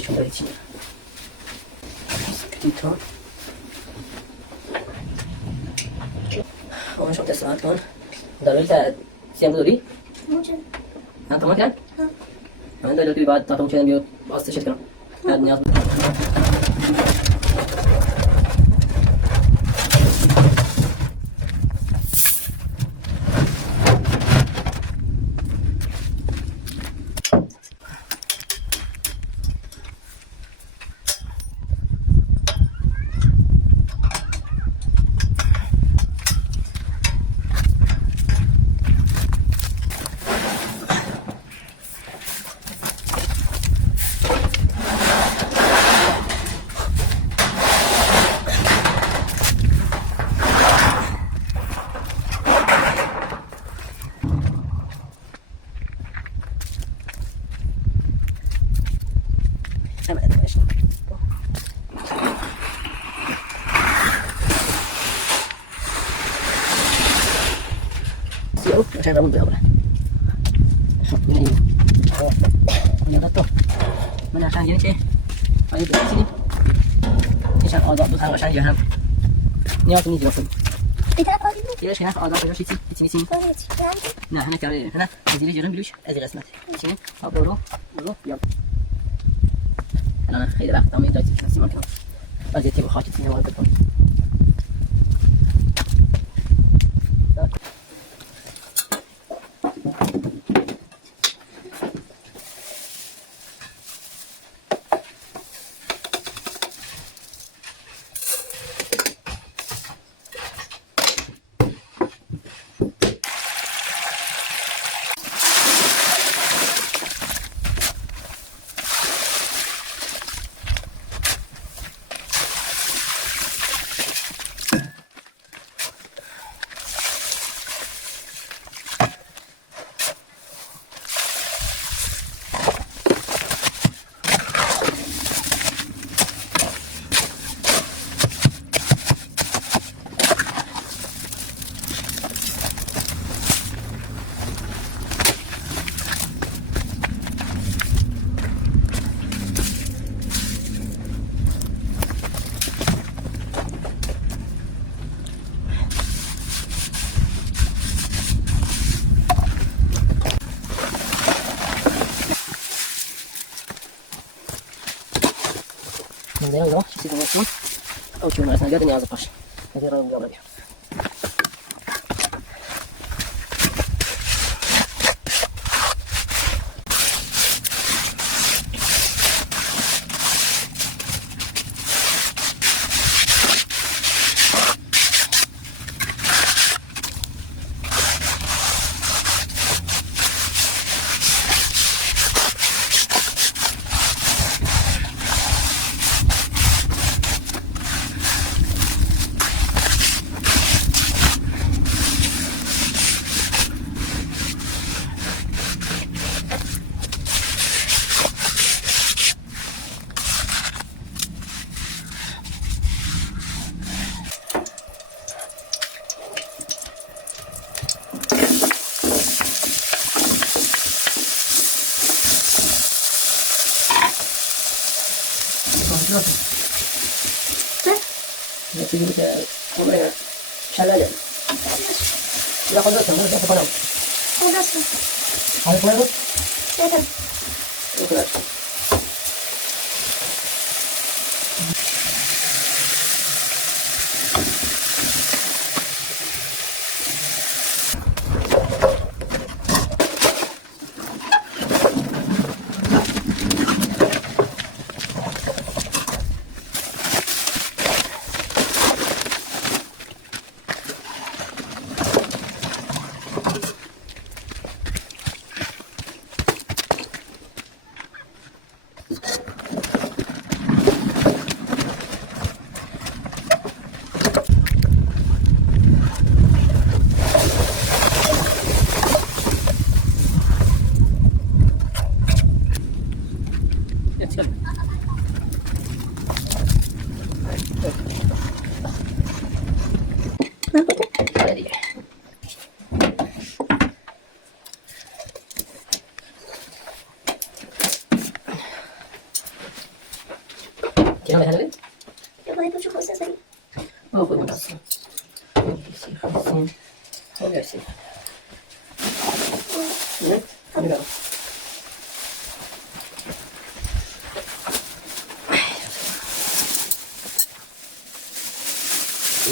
全在一起。地头，我们手在四万头，到了在先不里，啊，多少钱？反正对吧？大同圈没有80钱了，你要。我现在不要了，你要动，我俩上进去，还有东西，你想熬到不看我上进上，你要怎么做分？إذا شينا فأضع في شيء تيجي نعم هنا كاري هنا نزيل جرم بلوش أزيل اسمه شيء أبورو برو يلا أنا خير بقى طعمي دايت نفسي ما كنا أزيل تبغى خاطر فيها ولا بدون زين يروح شو يسوي يكون أو شو ناس نقدر نيازه قش هذي راه مقابلة بها تجيب عمرها شلالة لا خلاص خلاص خلاص خلاص خلاص خلاص يلا هلا يلا هيك بشوف أستاذ سليم. هو كل مدرسة 50 25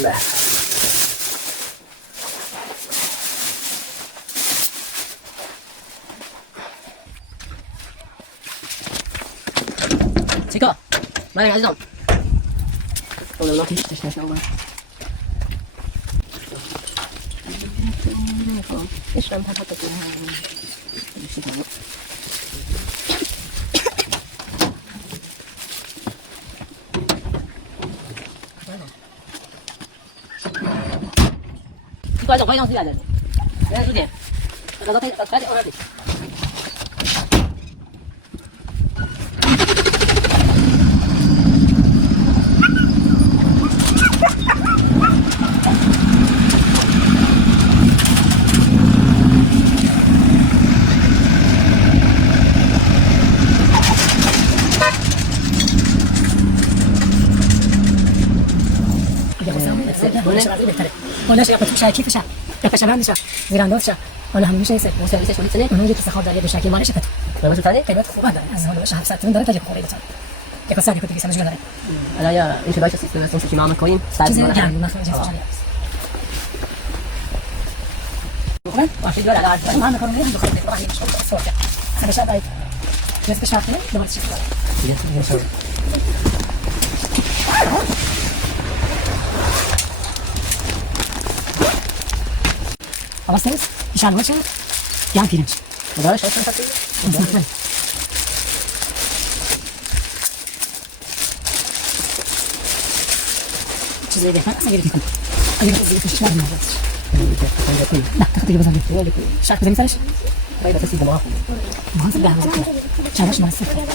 لا سيكا مالك عزيزهم والله ما كنت تشتاش والله ايش رم هحطك لها快点，快点，快点！来，5点，快点，快点，快点！ولا شيء قلت شاي كيف شاي كيف شباب شاي غيراندوس شاي ولا هم شيء يصير وصل ليش وليت سنه ونجي تسخر عليه بشاكي ما ليش كت بس ثاني كيف تخو هذا هذا وش حبسات من درجه قريبه كيف صار كنت بيسمع جوله انا يا انت باش تسمع شي ماما كوين صار ما واحد ولا لا ما انا كانوا ياخذوا خطه راح يمشوا الصوت انا شايف بس شايف لما تشوف خلاص تنس يشعل وجهك يعني في نمشي وده شايف انت شو زي ده انا سجلت لكم انا مش ما لا تاخذي بس عندك شايف زي مثلا طيب بس يبغى ما هو صدق شايف ما السفر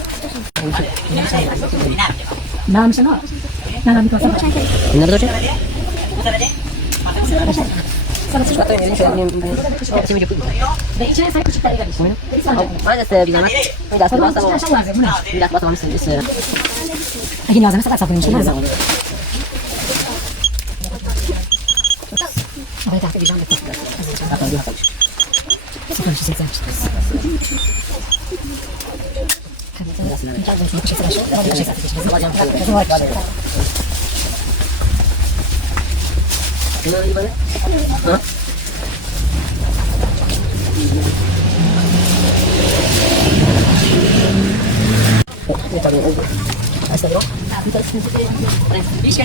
لا مش انا لا بتوصل النهارده Lagi lazım sangat sabun için lazım. Ama tak bir jandet. Sıkıntı şey yapmış. Ha? Está bien. Hasta luego. Ladies